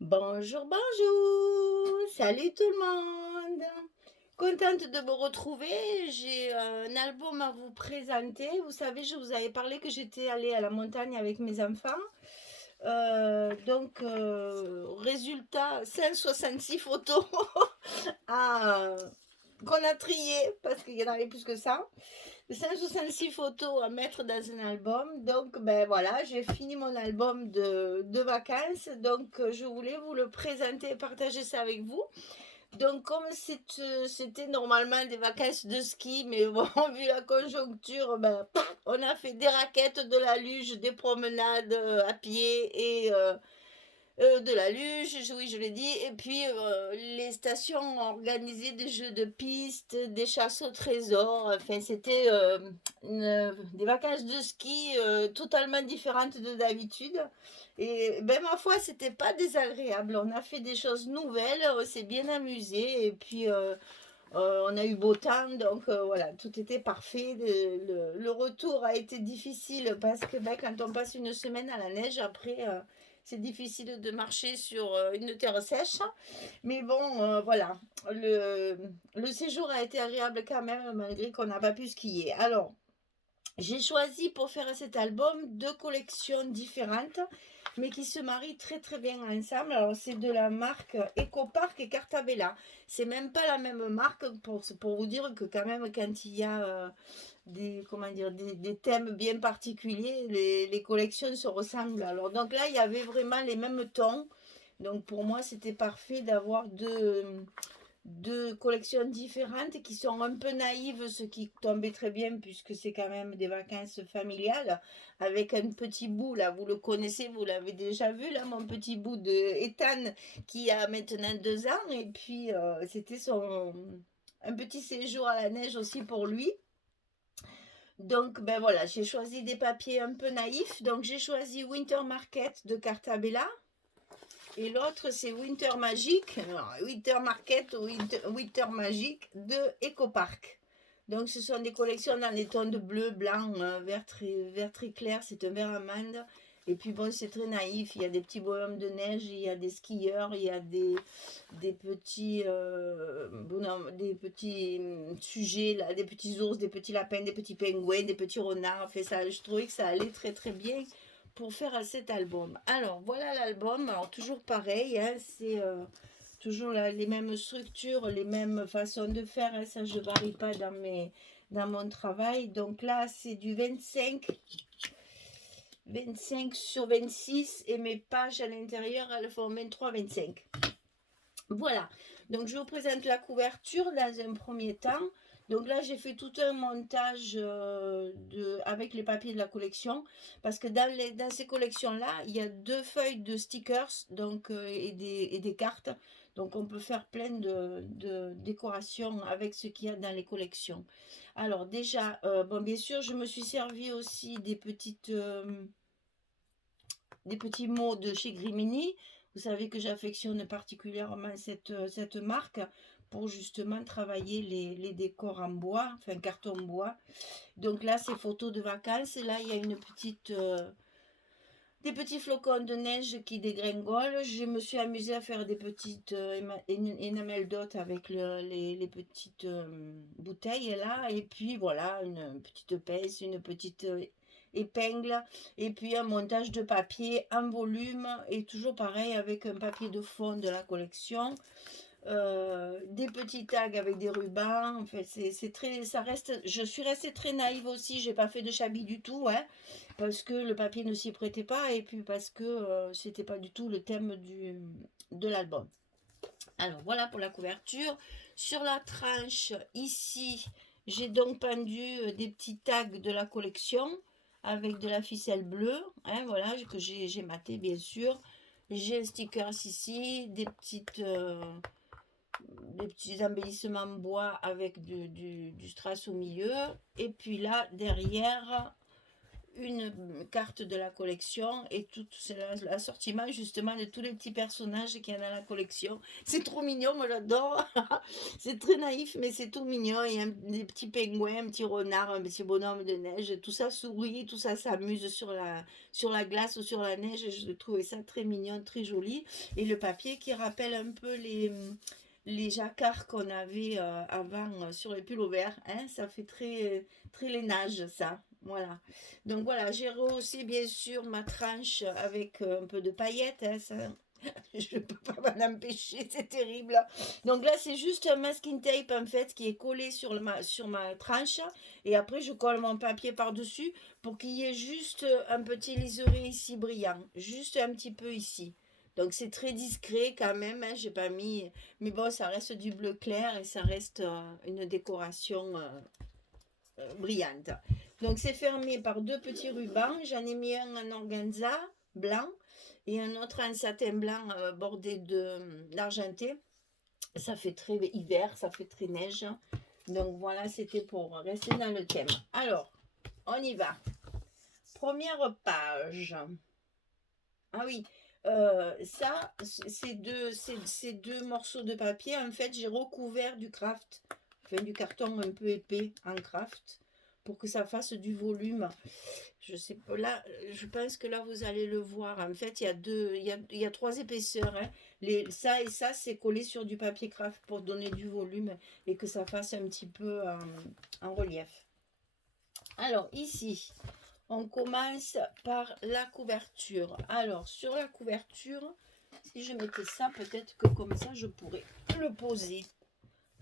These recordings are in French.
Bonjour, bonjour, salut tout le monde. Contente de vous retrouver. J'ai un album à vous présenter. Vous savez, je vous avais parlé que j'étais allée à la montagne avec mes enfants. Résultat, 166 photos à, qu'on a triées parce qu'il y en avait plus que ça. 166 photos à mettre dans un album. Donc, ben voilà, j'ai fini mon album de vacances. Donc, je voulais vous le présenter et partager ça avec vous. Donc, comme c'était normalement des vacances de ski, mais bon, vu la conjoncture, ben, on a fait des raquettes, de la luge, des promenades à pied et de la luge, oui, je l'ai dit. Et puis, les stations ont organisé des jeux de piste, des chasses au trésor. Enfin, c'était des vacances de ski totalement différentes de d'habitude. Et ben, ma foi, c'était pas désagréable. On a fait des choses nouvelles, on s'est bien amusé. Et puis, on a eu beau temps, donc voilà, tout était parfait. Le retour a été difficile parce que ben, quand on passe une semaine à la neige, après, c'est difficile de marcher sur une terre sèche. Mais bon, voilà, le séjour a été agréable quand même, malgré qu'on n'a pas pu skier. Alors, j'ai choisi pour faire cet album deux collections différentes, mais qui se marient très très bien ensemble. Alors c'est de la marque EcoPark et Cartabella. C'est même pas la même marque pour vous dire que quand même quand il y a des, comment dire, des thèmes bien particuliers, les collections se ressemblent. Alors donc là il y avait vraiment les mêmes tons. Donc pour moi c'était parfait d'avoir deux collections différentes qui sont un peu naïves, ce qui tombait très bien puisque c'est quand même des vacances familiales avec un petit bout là, vous le connaissez, vous l'avez déjà vu là, mon petit bout de Ethan qui a maintenant 2 ans et puis c'était son un petit séjour à la neige aussi pour lui. Donc ben voilà, j'ai choisi des papiers un peu naïfs, donc j'ai choisi Winter Market de Cartabella. Et l'autre, c'est Winter Magic, Winter Market ou Winter Magic de EcoPark. Donc, ce sont des collections dans les tons de bleu, blanc, vert très clair. C'est un vert amande. Et puis, bon, c'est très naïf. Il y a des petits bonhommes de neige, il y a des skieurs, il y a des petits, des petits sujets, là, des petits ours, des petits lapins, des petits pingouins, des petits renards. Fait ça, je trouvais que ça allait très, très bien pour faire cet album. Alors voilà l'album, alors toujours pareil, hein, c'est toujours les mêmes structures, les mêmes façons de faire, hein, ça je ne varie pas dans mon travail. Donc là c'est du 25 sur 26 et mes pages à l'intérieur elles font 23-25. Voilà, donc je vous présente la couverture dans un premier temps. Donc là, j'ai fait tout un montage avec les papiers de la collection. Parce que dans ces collections-là, il y a deux feuilles de stickers donc, et des cartes. Donc on peut faire plein de décorations avec ce qu'il y a dans les collections. Alors déjà, bon, bien sûr, je me suis servi aussi des petits mots de chez Grimini. Vous savez que j'affectionne particulièrement cette marque pour justement travailler les décors en bois, enfin carton bois. Donc là, c'est photos de vacances. Et là, il y a des petits flocons de neige qui dégringolent. Je me suis amusée à faire des petites enamel dot avec les petites bouteilles là. Et puis voilà, une petite pince, une petite épingle. Et puis un montage de papier en volume. Et toujours pareil avec un papier de fond de la collection. Des petits tags avec des rubans. Enfin, c'est très, ça reste. Je suis restée très naïve aussi. J'ai pas fait de chablis du tout, hein, parce que le papier ne s'y prêtait pas et puis parce que c'était pas du tout le thème de l'album. Alors voilà pour la couverture. Sur la tranche ici, j'ai donc pendu des petits tags de la collection avec de la ficelle bleue, hein, voilà que j'ai maté bien sûr. J'ai un sticker ici, des petits embellissements en bois avec du strass au milieu. Et puis là, derrière, une carte de la collection et tout c'est l'assortiment justement de tous les petits personnages qu'il y a dans la collection. C'est trop mignon, moi j'adore. C'est très naïf, mais c'est tout mignon. Il y a des petits pingouins, un petit renard, un petit bonhomme de neige. Tout ça sourit, tout ça s'amuse sur la glace ou sur la neige. Et je trouvais ça très mignon, très joli. Et le papier qui rappelle un peu les jacquards qu'on avait avant sur les pullovers, hein, ça fait très, très lainage ça. Voilà. Donc voilà, j'ai rehaussé bien sûr ma tranche avec un peu de paillettes, hein, ça, je ne peux pas m'en empêcher, c'est terrible. Donc là, c'est juste un masking tape en fait qui est collé sur ma tranche. Et après, je colle mon papier par-dessus pour qu'il y ait juste un petit liseré ici brillant. Juste un petit peu ici. Donc c'est très discret quand même, hein, j'ai pas mis. Mais bon, ça reste du bleu clair et ça reste une décoration brillante. Donc c'est fermé par deux petits rubans. J'en ai mis un en organza blanc et un autre en satin blanc bordé d'argenté. Ça fait très hiver, ça fait très neige. Donc voilà, c'était pour rester dans le thème. Alors, on y va. Première page. Ah oui, ça, ces deux morceaux de papier, en fait, j'ai recouvert du craft, enfin du carton un peu épais en craft, pour que ça fasse du volume. Je sais pas, là, je pense que là, vous allez le voir. En fait, il y a trois épaisseurs, hein. Ça et ça, c'est collé sur du papier craft pour donner du volume et que ça fasse un petit peu en relief. Alors, ici, on commence par la couverture. Alors, sur la couverture, si je mettais ça, peut-être que comme ça, je pourrais le poser.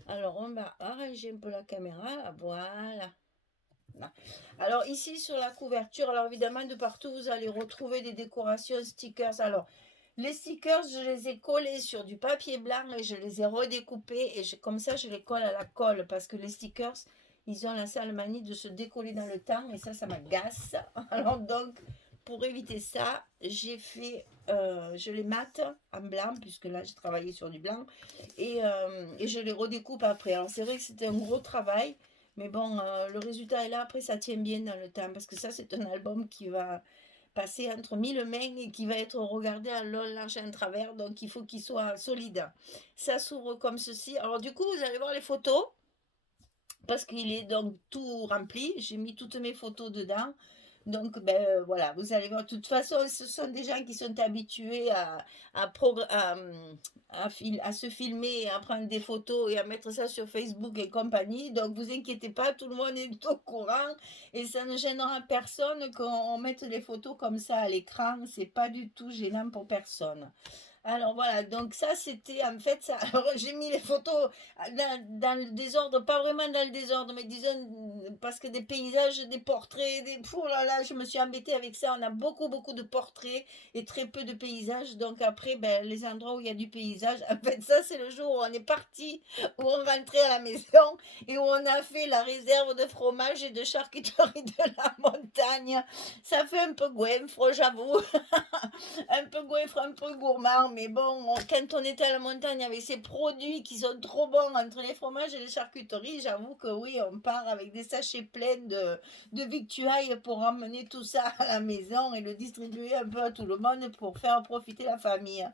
Alors, on va arranger un peu la caméra. Là, voilà. Alors, ici, sur la couverture, alors évidemment, de partout, vous allez retrouver des décorations stickers. Alors, les stickers, je les ai collés sur du papier blanc et je les ai redécoupés. Et comme ça, je les colle à la colle parce que les stickers, ils ont la sale manie de se décoller dans le temps et ça m'agace. Alors donc, pour éviter ça, je les mate en blanc puisque là, j'ai travaillé sur du blanc et je les redécoupe après. Alors c'est vrai que c'était un gros travail, mais bon, le résultat est là. Après, ça tient bien dans le temps parce que ça, c'est un album qui va passer entre 1000 mains et qui va être regardé à long, large et en travers. Donc, il faut qu'il soit solide. Ça s'ouvre comme ceci. Alors, du coup, vous allez voir les photos parce qu'il est donc tout rempli. J'ai mis toutes mes photos dedans. Donc, voilà, vous allez voir. De toute façon, ce sont des gens qui sont habitués à se filmer, et à prendre des photos et à mettre ça sur Facebook et compagnie. Donc, vous inquiétez pas, tout le monde est au courant et ça ne gênera personne qu'on mette les photos comme ça à l'écran. C'est pas du tout gênant pour personne. Alors voilà, donc ça c'était en fait ça. Alors j'ai mis les photos dans le désordre, pas vraiment dans le désordre, mais disons parce que des paysages, des portraits, oh là là, je me suis embêtée avec ça. On a beaucoup de portraits et très peu de paysages. Donc après, les endroits où il y a du paysage, en fait ça c'est le jour où on est parti, où on rentrait à la maison et où on a fait la réserve de fromage et de charcuterie de la montagne. Ça fait un peu goinfre, j'avoue. Un peu goinfre, un peu gourmand, mais bon, quand on était à la montagne avec ces produits qui sont trop bons entre les fromages et les charcuteries, j'avoue que oui, on part avec des sachets pleins de victuailles pour emmener tout ça à la maison et le distribuer un peu à tout le monde pour faire profiter la famille.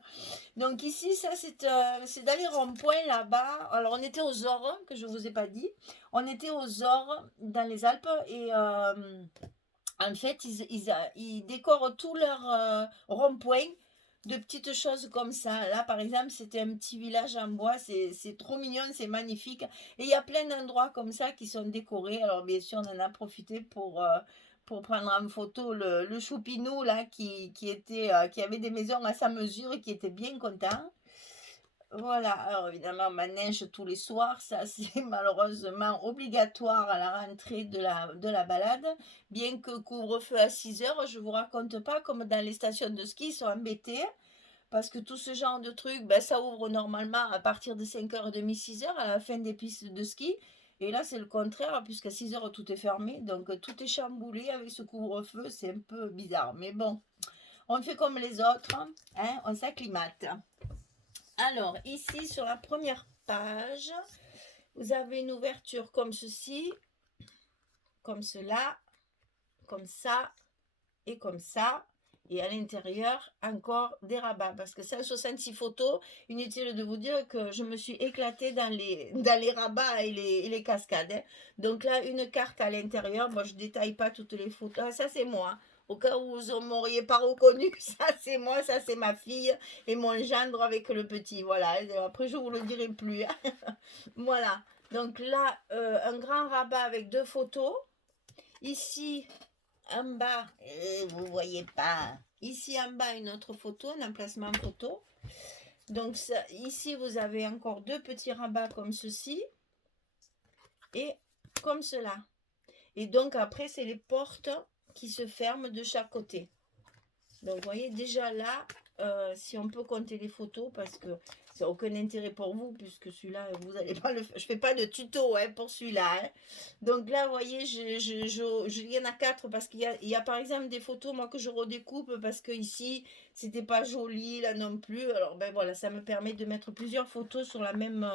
Donc ici, ça c'est dans les ronds-points là-bas. Alors on était aux Ores, que je ne vous ai pas dit. On était aux Ores dans les Alpes et en fait, ils décorent tous leurs ronds-points de petites choses comme ça. Là, par exemple, c'était un petit village en bois. C'est trop mignon, c'est magnifique. Et il y a plein d'endroits comme ça qui sont décorés. Alors, bien sûr, on en a profité pour prendre en photo le choupinou là, qui avait des maisons à sa mesure et qui était bien content. Voilà, alors évidemment, ma neige tous les soirs, ça c'est malheureusement obligatoire à la rentrée de la balade. Bien que couvre-feu à 6 heures, je vous raconte pas comme dans les stations de ski, ils sont embêtés. Parce que tout ce genre de trucs, ça ouvre normalement à partir de 5h30, 6 heures à la fin des pistes de ski. Et là, c'est le contraire, puisqu'à 6 heures, tout est fermé. Donc, tout est chamboulé avec ce couvre-feu. C'est un peu bizarre. Mais bon, on fait comme les autres, hein, on s'acclimate. Alors, ici, sur la première page, vous avez une ouverture comme ceci, comme cela, comme ça et comme ça. Et à l'intérieur, encore des rabats. Parce que 166 photos, inutile de vous dire que je me suis éclatée dans les rabats et les cascades. Hein. Donc là, une carte à l'intérieur. Bon, je ne détaille pas toutes les photos. Ah, ça, c'est moi. Au cas où vous ne m'auriez pas reconnu, ça, c'est moi. Ça, c'est ma fille et mon gendre avec le petit. Voilà. Après, je ne vous le dirai plus. Hein. Voilà. Donc là, un grand rabat avec 2 photos. Ici, en bas, vous voyez pas. Ici en bas, une autre photo, un emplacement photo. Donc ça, ici, vous avez encore 2 petits rabats comme ceci. Et comme cela. Et donc après, c'est les portes qui se ferment de chaque côté. Donc vous voyez déjà là, si on peut compter les photos, parce que ça n'a aucun intérêt pour vous, puisque celui-là, vous allez pas le faire. Je fais pas de tuto hein, pour celui-là. Hein. Donc là, vous voyez, il y en a 4 parce qu'il y a par exemple des photos, moi, que je redécoupe parce que ici, c'était pas joli, là non plus. Alors ben voilà, ça me permet de mettre plusieurs photos sur la même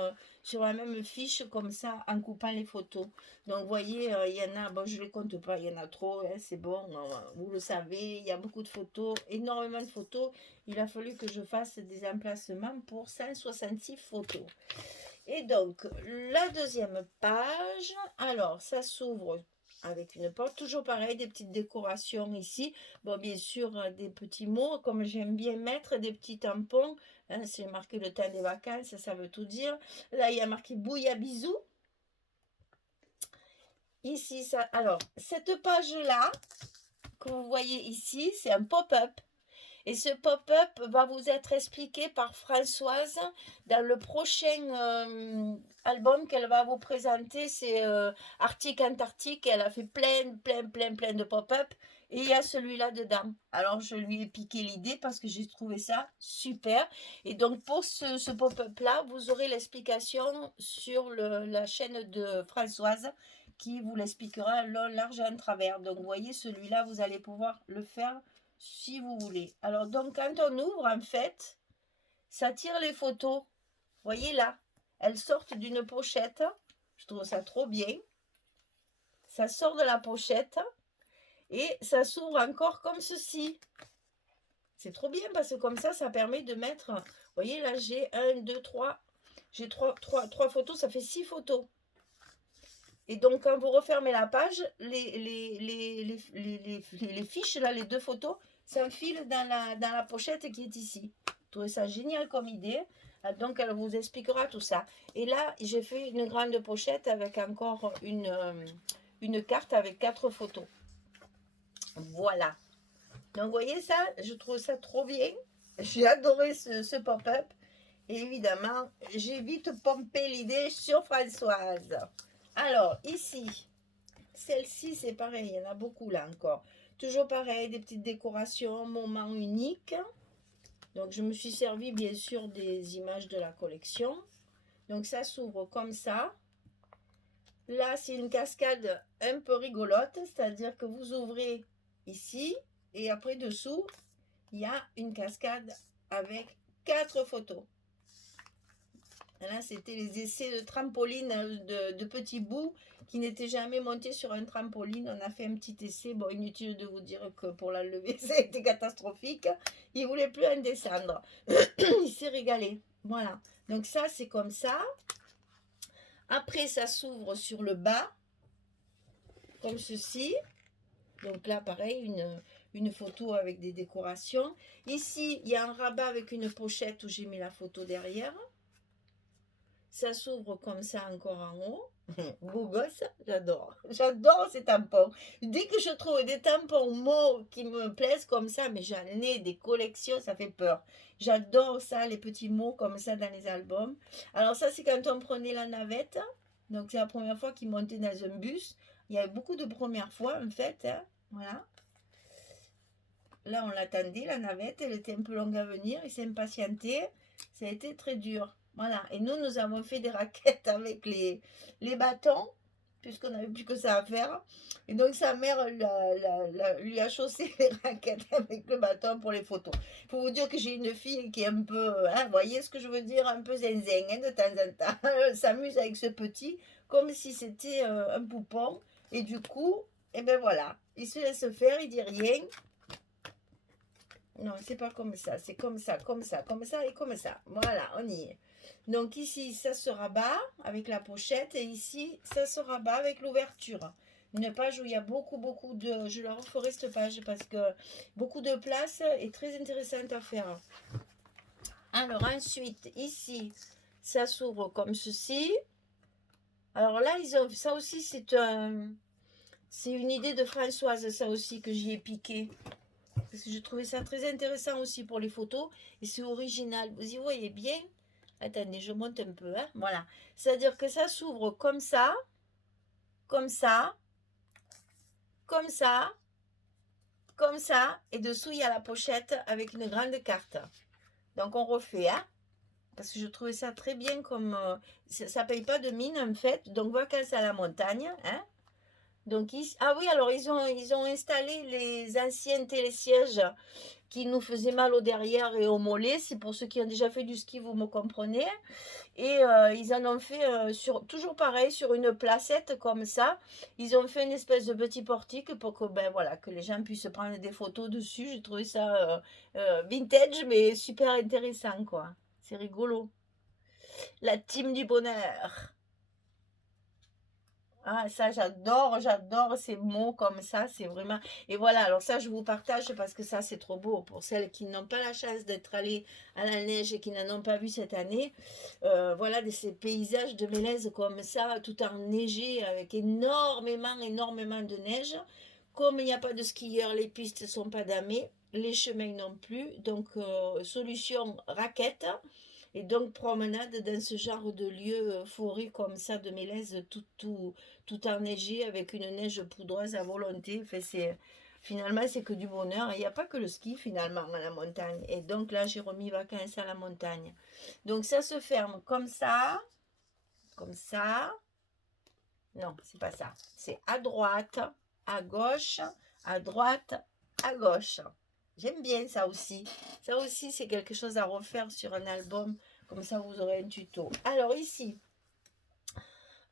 fiche, comme ça, en coupant les photos. Donc vous voyez, il y en a, bon, je les compte pas, il y en a trop, hein, c'est bon, vous le savez, il y a beaucoup de photos, énormément de photos. Il a fallu que je fasse des emplacements pour 166 photos. Et donc, la deuxième page, alors, ça s'ouvre avec une porte, toujours pareil, des petites décorations ici. Bon, bien sûr, des petits mots, comme j'aime bien mettre, des petits tampons. Hein, c'est marqué le temps des vacances, ça veut tout dire. Là, il y a marqué Bouya Bisous. Ici, ça. Alors, cette page-là, que vous voyez ici, c'est un pop-up. Et ce pop-up va vous être expliqué par Françoise dans le prochain album qu'elle va vous présenter. C'est Arctique Antarctique. Elle a fait plein de pop-up. Et il y a celui-là dedans. Alors, je lui ai piqué l'idée parce que j'ai trouvé ça super. Et donc, pour ce pop-up-là, vous aurez l'explication sur la chaîne de Françoise qui vous l'expliquera long, large et en travers. Donc, vous voyez, celui-là, vous allez pouvoir le faire si vous voulez. Alors, donc, quand on ouvre, en fait, ça tire les photos. Voyez là, elles sortent d'une pochette. Je trouve ça trop bien. Ça sort de la pochette et ça s'ouvre encore comme ceci. C'est trop bien parce que comme ça permet de mettre... Vous voyez, là, j'ai 1, 2, 3. J'ai 3 photos, ça fait 6 photos. Et donc, quand vous refermez la page, les fiches, là, les 2 photos, s'enfilent dans la pochette qui est ici. Je trouvais ça génial comme idée. Donc, elle vous expliquera tout ça. Et là, j'ai fait une grande pochette avec encore une carte avec 4 photos. Voilà. Donc, vous voyez ça, je trouve ça trop bien. J'ai adoré ce pop-up. Et évidemment, j'ai vite pompé l'idée sur Françoise. Alors, ici, celle-ci, c'est pareil, il y en a beaucoup là encore. Toujours pareil, des petites décorations, moments uniques. Donc, je me suis servi bien sûr des images de la collection. Donc, ça s'ouvre comme ça. Là, c'est une cascade un peu rigolote, c'est-à-dire que vous ouvrez ici et après dessous, il y a une cascade avec 4 photos. Là, c'était les essais de trampoline de petits bouts qui n'étaient jamais montés sur un trampoline. On a fait un petit essai. Bon, inutile de vous dire que pour la lever, ça a été catastrophique. Il ne voulait plus en descendre. Il s'est régalé. Voilà. Donc ça, c'est comme ça. Après, ça s'ouvre sur le bas, comme ceci. Donc là, pareil, une photo avec des décorations. Ici, il y a un rabat avec une pochette où j'ai mis la photo derrière. Ça s'ouvre comme ça encore en haut. Beau gosse, j'adore. J'adore ces tampons. Dès que je trouve des tampons mots qui me plaisent comme ça, mais j'en ai des collections, ça fait peur. J'adore ça, les petits mots comme ça dans les albums. Alors ça, c'est quand on prenait la navette. Donc c'est la première fois qu'ils montaient dans un bus. Il y avait beaucoup de premières fois en fait. Hein. Voilà. Là, on l'attendait, la navette. Elle était un peu longue à venir. Il s'est impatienté. Ça a été très dur. Voilà, et nous avons fait des raquettes avec les bâtons, puisqu'on n'avait plus que ça à faire. Et donc, sa mère lui a chaussé les raquettes avec le bâton pour les photos. Il faut vous dire que j'ai une fille qui est un peu, hein, vous voyez ce que je veux dire, un peu zinzin, hein, de temps en temps. Elle s'amuse avec ce petit, comme si c'était un poupon. Et du coup, et ben voilà, il se laisse faire, il dit rien. Non, c'est pas comme ça. C'est comme ça, comme ça, comme ça et comme ça. Voilà, on y est. Donc ici, ça se rabat avec la pochette. Et ici, ça se rabat avec l'ouverture. Une page où il y a beaucoup, beaucoup de... Je la referai cette page parce que beaucoup de place est très intéressante à faire. Alors ensuite, ici, ça s'ouvre comme ceci. Alors là, ils ont, ça aussi, c'est une idée de Françoise, ça aussi, que j'y ai piqué. Parce que je trouvais ça très intéressant aussi pour les photos. Et c'est original. Vous y voyez bien? Attendez, je monte un peu. Hein, voilà. C'est-à-dire que ça s'ouvre comme ça, comme ça, comme ça, comme ça. Et dessous, il y a la pochette avec une grande carte. Donc, on refait. Hein, parce que je trouvais ça très bien comme... ça ne paye pas de mine, en fait. Donc, vacances à la montagne. Hein. Donc, ah oui, alors, ils ont installé les anciens télésièges qui nous faisaient mal au derrière et au mollet. C'est pour ceux qui ont déjà fait du ski, vous me comprenez. Et ils en ont fait, toujours pareil, sur une placette comme ça. Ils ont fait une espèce de petit portique pour que, ben, voilà, que les gens puissent prendre des photos dessus. J'ai trouvé ça vintage, mais super intéressant, quoi. C'est rigolo. La team du bonheur. Ah, ça, j'adore ces mots comme ça, c'est vraiment... Et voilà, alors ça, je vous partage parce que ça, c'est trop beau. Pour celles qui n'ont pas la chance d'être allées à la neige et qui n'en ont pas vu cette année, voilà, ces paysages de Mélèze comme ça, tout enneigé, avec énormément de neige. Comme il n'y a pas de skieurs, les pistes ne sont pas damées, les chemins non plus. Donc, solution raquette. Et donc, promenade dans ce genre de lieu forêt comme ça de Mélèze, tout enneigé avec une neige poudreuse à volonté. Enfin, finalement, c'est que du bonheur. Il n'y a pas que le ski finalement à la montagne. Et donc là, j'ai remis vacances à la montagne. Donc, ça se ferme comme ça, comme ça. Non, c'est pas ça. C'est à droite, à gauche, à droite, à gauche. J'aime bien ça aussi. Ça aussi, c'est quelque chose à refaire sur un album. Comme ça, vous aurez un tuto. Alors ici,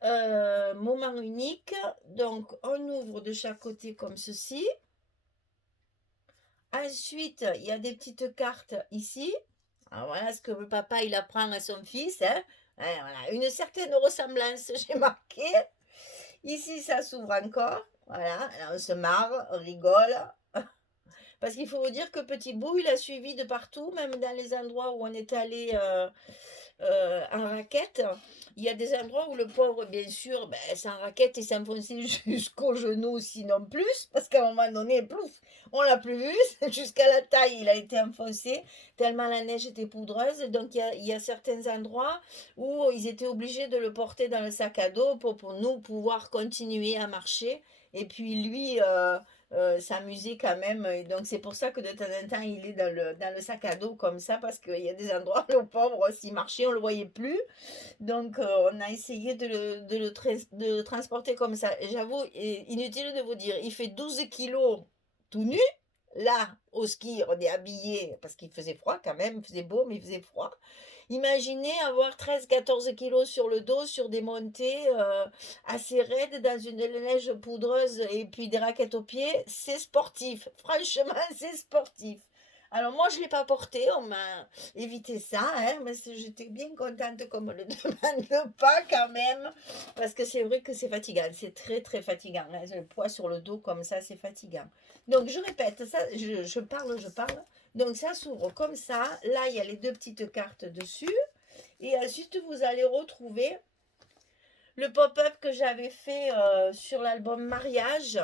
moment unique. Donc, on ouvre de chaque côté comme ceci. Ensuite, il y a des petites cartes ici. Alors, voilà ce que le papa, il apprend à son fils. Hein. Voilà. Une certaine ressemblance, j'ai marqué. Ici, ça s'ouvre encore. Voilà, alors on se marre, on rigole. Parce qu'il faut vous dire que Petit Bout, il a suivi de partout, même dans les endroits où on est allé en raquette. Il y a des endroits où le pauvre, bien sûr, ben, sans raquette, il s'enfonçait jusqu'au genou, sinon plus, parce qu'à un moment donné, plouf, on l'a plus vu, jusqu'à la taille, il a été enfoncé, tellement la neige était poudreuse. Donc il y a certains endroits où ils étaient obligés de le porter dans le sac à dos pour nous pouvoir continuer à marcher. Et puis lui, s'amuser quand même. Et donc c'est pour ça que de temps en temps il est dans le sac à dos comme ça, parce qu'il y a des endroits où le pauvre, s'il marchait, on ne le voyait plus. Donc on a essayé de le transporter comme ça. Et j'avoue, inutile de vous dire, il fait 12 kilos tout nu. Là, au ski, on est habillé parce qu'il faisait froid quand même, il faisait beau, mais il faisait froid. Imaginez avoir 13-14 kilos sur le dos, sur des montées assez raides, dans une neige poudreuse et puis des raquettes aux pieds, c'est sportif. Franchement, c'est sportif. Alors moi, je ne l'ai pas porté, on m'a évité ça, hein, mais j'étais bien contente qu'on me le demande pas quand même, parce que c'est vrai que c'est fatigant, c'est très très fatigant. Hein, le poids sur le dos comme ça, c'est fatigant. Donc je répète, ça, je parle. Donc ça s'ouvre comme ça. Là, il y a les deux petites cartes dessus. Et ensuite, vous allez retrouver le pop-up que j'avais fait sur l'album mariage.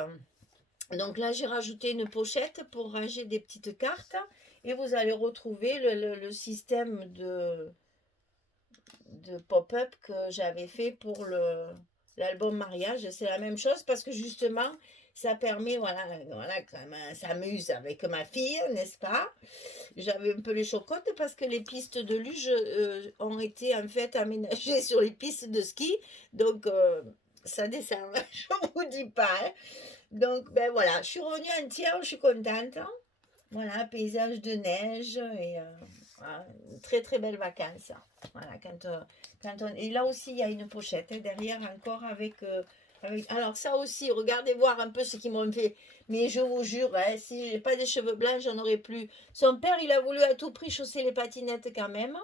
Donc là, j'ai rajouté une pochette pour ranger des petites cartes. Et vous allez retrouver le système de pop-up que j'avais fait pour l'album mariage. C'est la même chose parce que justement, ça permet, voilà quand même, s'amuse avec ma fille, n'est-ce pas? J'avais un peu les chocottes parce que les pistes de luge ont été en fait aménagées sur les pistes de ski. Donc, ça descend, je ne vous dis pas. Hein. Donc, ben voilà, je suis revenue entière, je suis contente. Hein. Voilà, paysage de neige et voilà, très très belles vacances. Voilà, quand on... Et là aussi, il y a une pochette hein, derrière encore Alors ça aussi, regardez voir un peu ce qu'ils m'ont fait. Mais je vous jure, hein, si j'ai pas des cheveux blancs, j'en aurais plus. Son père, il a voulu à tout prix chausser les patinettes quand même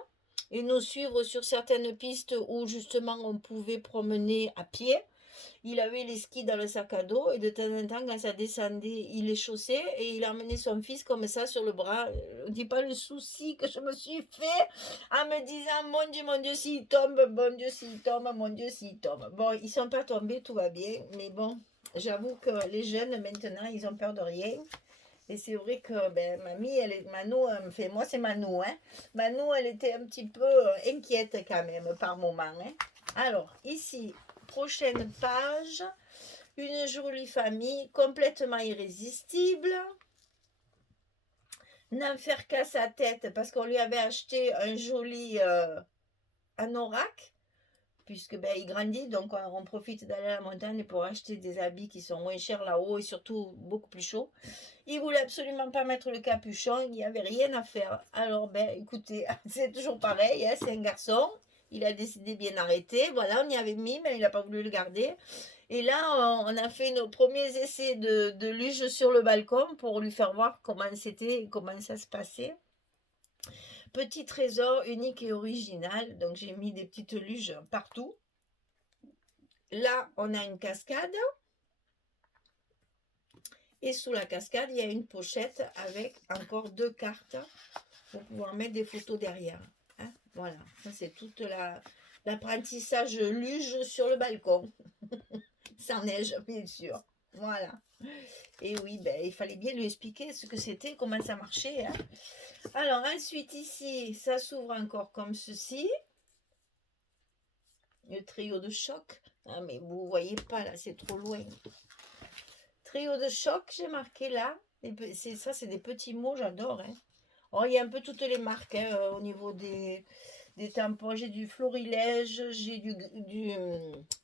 et nous suivre sur certaines pistes où justement on pouvait promener à pied. Il avait les skis dans le sac à dos et de temps en temps, quand ça descendait, il les chaussait et il emmenait son fils comme ça sur le bras. On ne dit pas le souci que je me suis fait en me disant mon Dieu, s'il tombe, mon Dieu, s'il tombe, mon Dieu, s'il tombe. Bon, ils ne sont pas tombés, tout va bien, mais bon, j'avoue que les jeunes maintenant, ils ont peur de rien. Et c'est vrai que ben, mamie, elle est, Manou, fait, moi c'est Manou, hein. Manou, elle était un petit peu inquiète quand même par moment. Hein. Alors, ici, prochaine page, une jolie famille complètement irrésistible. N'en faire qu'à sa tête parce qu'on lui avait acheté un joli anorak puisque ben, il grandit, donc on profite d'aller à la montagne pour acheter des habits qui sont moins chers là-haut et surtout beaucoup plus chauds. Il voulait absolument pas mettre le capuchon, il n'y avait rien à faire. Alors ben écoutez, c'est toujours pareil, hein, c'est un garçon, il a décidé bien d'arrêter, voilà, on y avait mis, mais il n'a pas voulu le garder. Et là, on a fait nos premiers essais de luge sur le balcon pour lui faire voir comment c'était et comment ça se passait. Petit trésor unique et original, donc j'ai mis des petites luges partout. Là, on a une cascade. Et sous la cascade, il y a une pochette avec encore 2 cartes pour pouvoir mettre des photos derrière. Hein, voilà, ça c'est toute l'apprentissage luge sur le balcon. Sans neige, bien sûr. Voilà. Et oui, ben, il fallait bien lui expliquer ce que c'était, comment ça marchait. Hein. Alors ensuite ici, ça s'ouvre encore comme ceci. Le trio de choc. Ah mais vous voyez pas là, c'est trop loin. Trio de choc, j'ai marqué là. Ça, c'est des petits mots, j'adore. Hein. Oh, il y a un peu toutes les marques hein, au niveau des tampons. J'ai du Florilège, j'ai du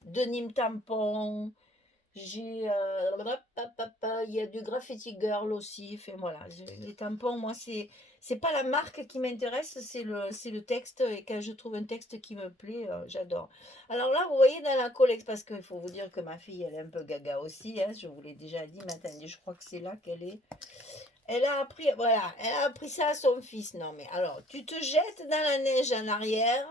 Denim Tampon, j'ai il y a du Graffiti Girl aussi. Enfin, voilà, les tampons, moi, c'est pas la marque qui m'intéresse, c'est le texte. Et quand je trouve un texte qui me plaît, j'adore. Alors là, vous voyez dans la collection, parce qu'il faut vous dire que ma fille, elle est un peu gaga aussi. Hein, je vous l'ai déjà dit, mais attendez, je crois que c'est là qu'elle est. Elle a appris, voilà, elle a appris ça à son fils. Non, mais alors, tu te jettes dans la neige en arrière.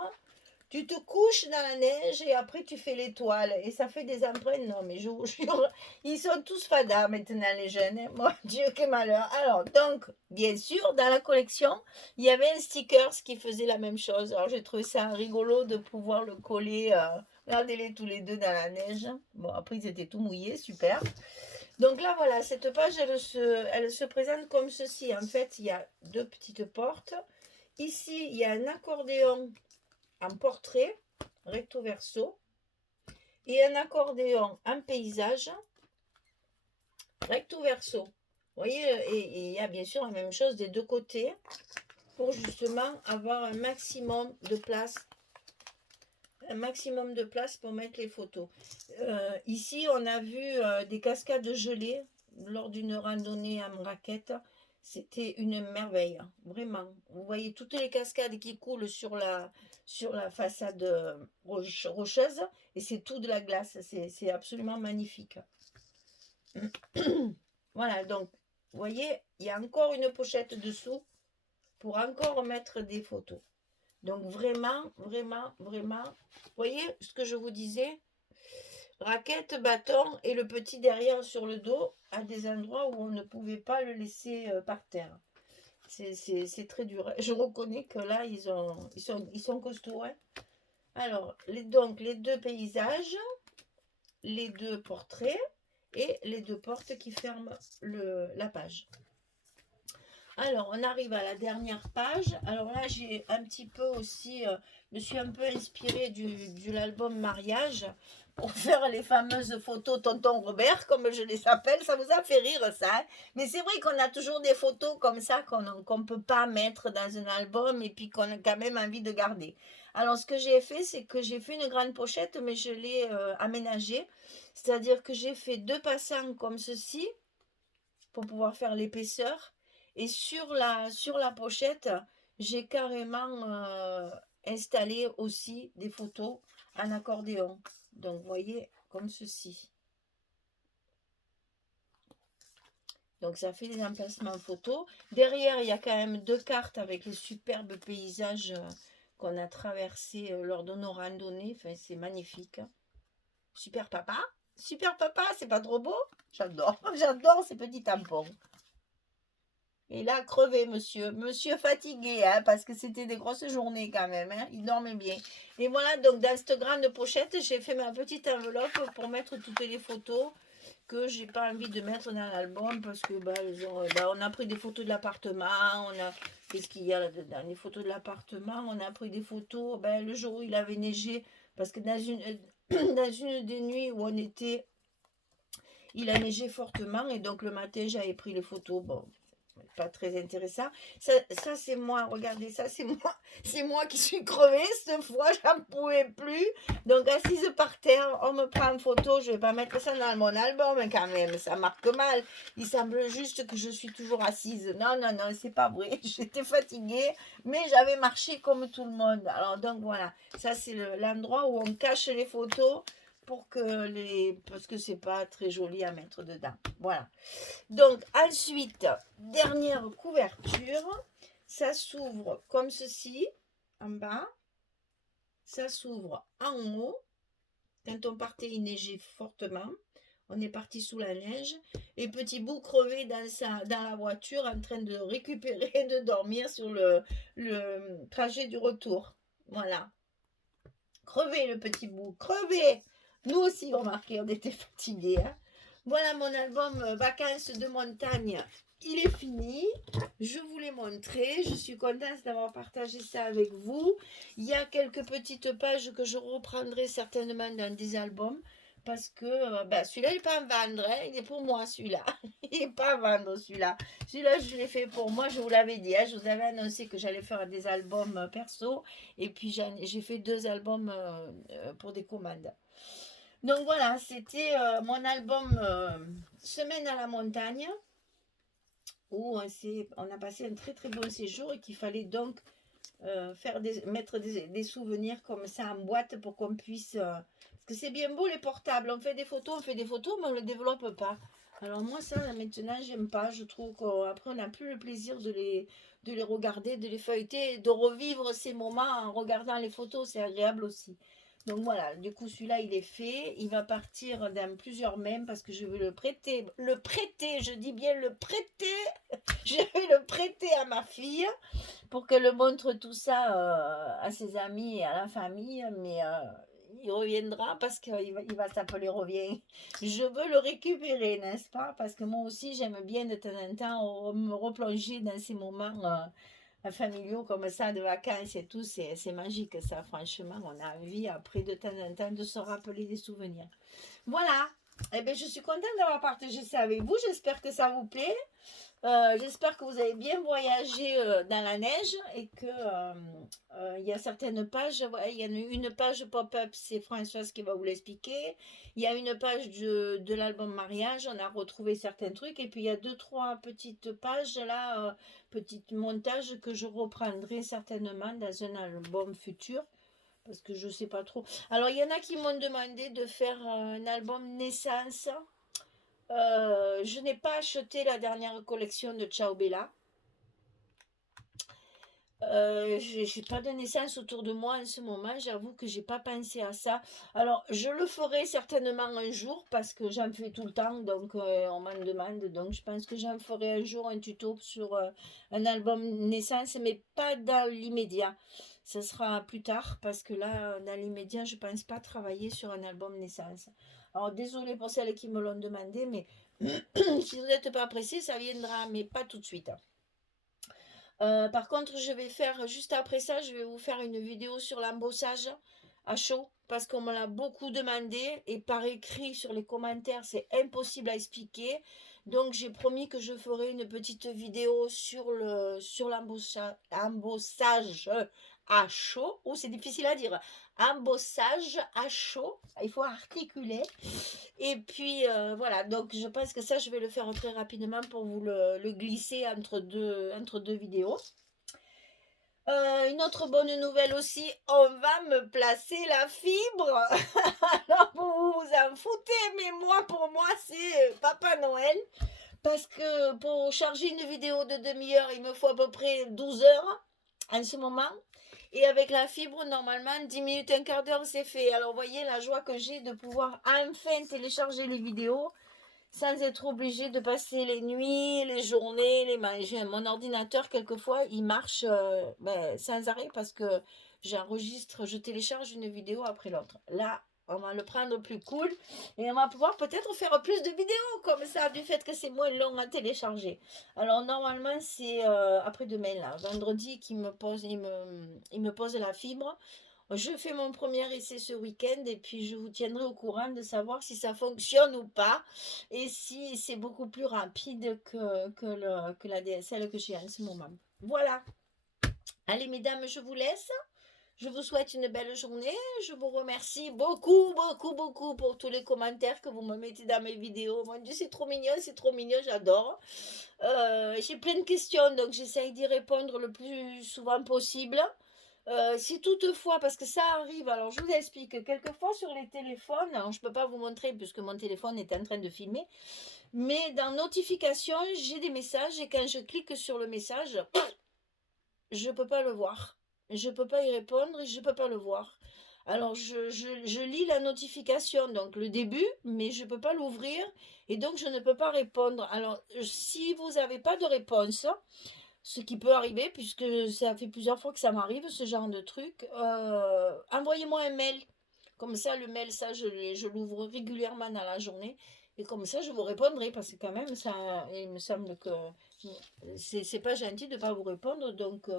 Tu te couches dans la neige et après tu fais l'étoile et ça fait des empreintes. Non, mais je vous jure, ils sont tous fadas maintenant, les jeunes. Hein. Mon Dieu, quel malheur. Alors, donc, bien sûr, dans la collection, il y avait un sticker qui faisait la même chose. Alors, j'ai trouvé ça rigolo de pouvoir le coller. Regardez-les tous les deux dans la neige. Bon, après, ils étaient tout mouillés, super. Donc là, voilà, cette page, elle se présente comme ceci. En fait, il y a 2 petites portes. Ici, il y a un accordéon en portrait, recto verso, et un accordéon en paysage, recto verso. Vous voyez, et il y a bien sûr la même chose des 2 côtés, pour justement avoir un maximum de place. Un maximum de place pour mettre les photos. Ici, on a vu des cascades gelées lors d'une randonnée en raquette. C'était une merveille, vraiment. Vous voyez toutes les cascades qui coulent sur la façade rocheuse et c'est tout de la glace. C'est absolument magnifique. Voilà, donc, vous voyez, il y a encore une pochette dessous pour encore mettre des photos. Donc vraiment, vraiment, vraiment, vous voyez ce que je vous disais? Raquette, bâton et le petit derrière sur le dos à des endroits où on ne pouvait pas le laisser par terre. C'est très dur. Je reconnais que là, ils sont costauds. Hein. Alors, donc, les 2 paysages, les 2 portraits et les 2 portes qui ferment la page. Alors, on arrive à la dernière page. Alors là, j'ai un petit peu aussi, je me suis un peu inspirée de l'album Mariage pour faire les fameuses photos Tonton Robert, comme je les appelle. Ça vous a fait rire, ça. Hein. Mais c'est vrai qu'on a toujours des photos comme ça qu'on ne peut pas mettre dans un album et puis qu'on a quand même envie de garder. Alors, ce que j'ai fait, c'est que j'ai fait une grande pochette, mais je l'ai aménagée. C'est-à-dire que j'ai fait 2 passants comme ceci pour pouvoir faire l'épaisseur. Et sur la pochette, j'ai carrément installé aussi des photos en accordéon. Donc, vous voyez, comme ceci. Donc ça fait des emplacements photos. Derrière, il y a quand même 2 cartes avec les superbes paysages qu'on a traversés lors de nos randonnées. Enfin, c'est magnifique. Super papa. Super papa, c'est pas trop beau? J'adore. J'adore ces petits tampons. Et là, crevé, monsieur. Monsieur fatigué, hein, parce que c'était des grosses journées quand même. Hein. Il dormait bien. Et voilà, donc dans cette grande pochette, j'ai fait ma petite enveloppe pour mettre toutes les photos que j'ai pas envie de mettre dans l'album parce que on a pris des photos de l'appartement, qu'est-ce qu'il y a là-dedans, les photos de l'appartement, on a pris des photos le jour où il avait neigé parce que dans une dans une des nuits où on était, il a neigé fortement et donc le matin j'avais pris les photos. Bon, pas très intéressant. Ça c'est moi, regardez, ça c'est moi qui suis crevée cette fois, j'en pouvais plus. Donc assise par terre, on me prend en photo, je vais pas mettre ça dans mon album quand même, ça marque mal. Il semble juste que je suis toujours assise. Non, non, non, c'est pas vrai, j'étais fatiguée, mais j'avais marché comme tout le monde. Alors donc voilà, ça c'est l'endroit où on cache les photos pour que parce que c'est pas très joli à mettre dedans. Voilà. Donc ensuite, dernière couverture, ça s'ouvre comme ceci, en bas, ça s'ouvre en haut. Quand on partait, il neigeait fortement. On est parti sous la neige. Et petit bout crevé dans la voiture en train de récupérer, de dormir sur le trajet du retour. Voilà. Crevé le petit bout, crevé. Nous aussi, remarquez, on était fatigués. Hein. Voilà mon album Vacances de montagne. Il est fini. Je vous l'ai montré. Je suis contente d'avoir partagé ça avec vous. Il y a quelques petites pages que je reprendrai certainement dans des albums. Parce que celui-là, il n'est pas à vendre. Hein. Il est pour moi, celui-là. Il n'est pas à vendre, celui-là. Celui-là, je l'ai fait pour moi. Je vous l'avais dit. Hein. Je vous avais annoncé que j'allais faire des albums perso. Et puis, j'ai fait 2 albums pour des commandes. Donc voilà, c'était mon album Semaine à la montagne où on a passé un très très bon séjour et qu'il fallait donc mettre des souvenirs comme ça en boîte pour qu'on puisse... parce que c'est bien beau les portables, on fait des photos, mais on ne le développe pas. Alors moi ça maintenant j'aime pas, je trouve qu'après on n'a plus le plaisir de les regarder, de les feuilleter, de revivre ces moments en regardant les photos, c'est agréable aussi. Donc voilà, du coup celui-là il est fait, il va partir dans plusieurs mèmes parce que je vais le prêter, je dis bien le prêter, je vais le prêter à ma fille pour qu'elle montre tout ça à ses amis et à la famille, mais il reviendra parce qu'il va s'appeler Revient. Je veux le récupérer, n'est-ce pas? Parce que moi aussi j'aime bien de temps en temps me replonger dans ces moments familiaux comme ça, de vacances et tout, c'est magique ça, franchement, on a envie après de temps en temps de se rappeler des souvenirs. Voilà, eh bien, je suis contente d'avoir partagé ça avec vous, j'espère que ça vous plaît. J'espère que vous avez bien voyagé dans la neige et que il y a certaines pages, ouais, il y en a une page pop-up, c'est Françoise qui va vous l'expliquer. Il y a une page de l'album mariage, on a retrouvé certains trucs et puis il y a 2-3 petites pages là, petites montages que je reprendrai certainement dans un album futur parce que je sais pas trop. Alors il y en a qui m'ont demandé de faire un album naissance. Je n'ai pas acheté la dernière collection de Ciao Bella. J'ai pas de naissance autour de moi en ce moment, j'avoue que j'ai pas pensé à ça. Alors, je le ferai certainement un jour parce que j'en fais tout le temps, donc on m'en demande. Donc, je pense que j'en ferai un jour un tuto sur un album naissance, mais pas dans l'immédiat. Ce sera plus tard parce que là, dans l'immédiat, je pense pas travailler sur un album naissance. Alors, désolée pour celles qui me l'ont demandé, mais si vous n'êtes pas pressé, ça viendra, mais pas tout de suite. Par contre, je vais faire, juste après ça, je vais vous faire une vidéo sur l'embossage à chaud, parce qu'on me l'a beaucoup demandé, et par écrit sur les commentaires, c'est impossible à expliquer. Donc, j'ai promis que je ferai une petite vidéo sur l'embossage à chaud. Oh, c'est difficile à dire. Embossage à chaud, il faut articuler. Et puis voilà, donc je pense que ça, je vais le faire très rapidement pour vous le glisser entre deux vidéos. Une autre bonne nouvelle aussi, on va me placer la fibre. Alors vous vous en foutez, mais moi, pour moi, c'est Papa Noël. Parce que pour charger une vidéo de demi-heure, il me faut à peu près 12 heures en ce moment. Et avec la fibre, normalement, 10 minutes, un quart d'heure, c'est fait. Alors, vous voyez la joie que j'ai de pouvoir enfin télécharger les vidéos sans être obligé de passer les nuits, les journées, les manger. Mon ordinateur, quelquefois, il marche sans arrêt parce que j'enregistre, je télécharge une vidéo après l'autre. Là, on va le prendre plus cool et on va pouvoir peut-être faire plus de vidéos comme ça, du fait que c'est moins long à télécharger. Alors, normalement, c'est après-demain, là, vendredi, il me pose la fibre. Je fais mon premier essai ce week-end et puis je vous tiendrai au courant de savoir si ça fonctionne ou pas et si c'est beaucoup plus rapide que la DSL que j'ai en ce moment. Voilà. Allez, mesdames, je vous laisse. Je vous souhaite une belle journée. Je vous remercie beaucoup, beaucoup, beaucoup pour tous les commentaires que vous me mettez dans mes vidéos. Mon Dieu, c'est trop mignon, j'adore. J'ai plein de questions, donc j'essaye d'y répondre le plus souvent possible. Si toutefois, parce que ça arrive, alors je vous explique, quelquefois sur les téléphones, alors je ne peux pas vous montrer puisque mon téléphone est en train de filmer, mais dans notification, j'ai des messages et quand je clique sur le message, je ne peux pas le voir. Je ne peux pas y répondre et je ne peux pas le voir. Alors je lis la notification, donc le début, mais je ne peux pas l'ouvrir et donc je ne peux pas répondre. Alors si vous n'avez pas de réponse, ce qui peut arriver, puisque ça fait plusieurs fois que ça m'arrive, ce genre de truc. Envoyez-moi un mail. Comme ça, le mail, ça, je l'ouvre régulièrement dans la journée. Et comme ça, je vous répondrai, parce que quand même, ça, il me semble que c'est pas gentil de ne pas vous répondre. Donc,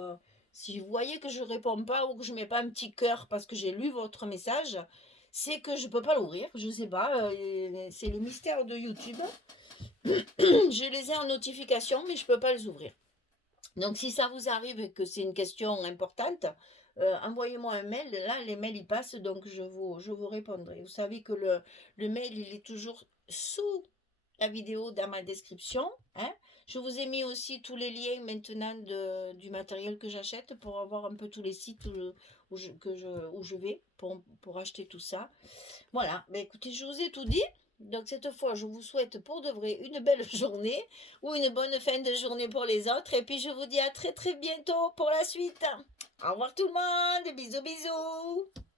si vous voyez que je ne réponds pas ou que je ne mets pas un petit cœur parce que j'ai lu votre message, c'est que je ne peux pas l'ouvrir. Je ne sais pas. C'est le mystère de YouTube. Je les ai en notification, mais je ne peux pas les ouvrir. Donc, si ça vous arrive et que c'est une question importante, envoyez-moi un mail. Là, les mails, ils passent, donc je vous répondrai. Vous savez que le mail, il est toujours sous la vidéo dans ma description. Hein. Je vous ai mis aussi tous les liens maintenant du matériel que j'achète pour avoir un peu tous les sites où je vais pour acheter tout ça. Voilà, mais écoutez, je vous ai tout dit. Donc cette fois, je vous souhaite pour de vrai une belle journée ou une bonne fin de journée pour les autres. Et puis je vous dis à très très bientôt pour la suite. Au revoir tout le monde, bisous bisous.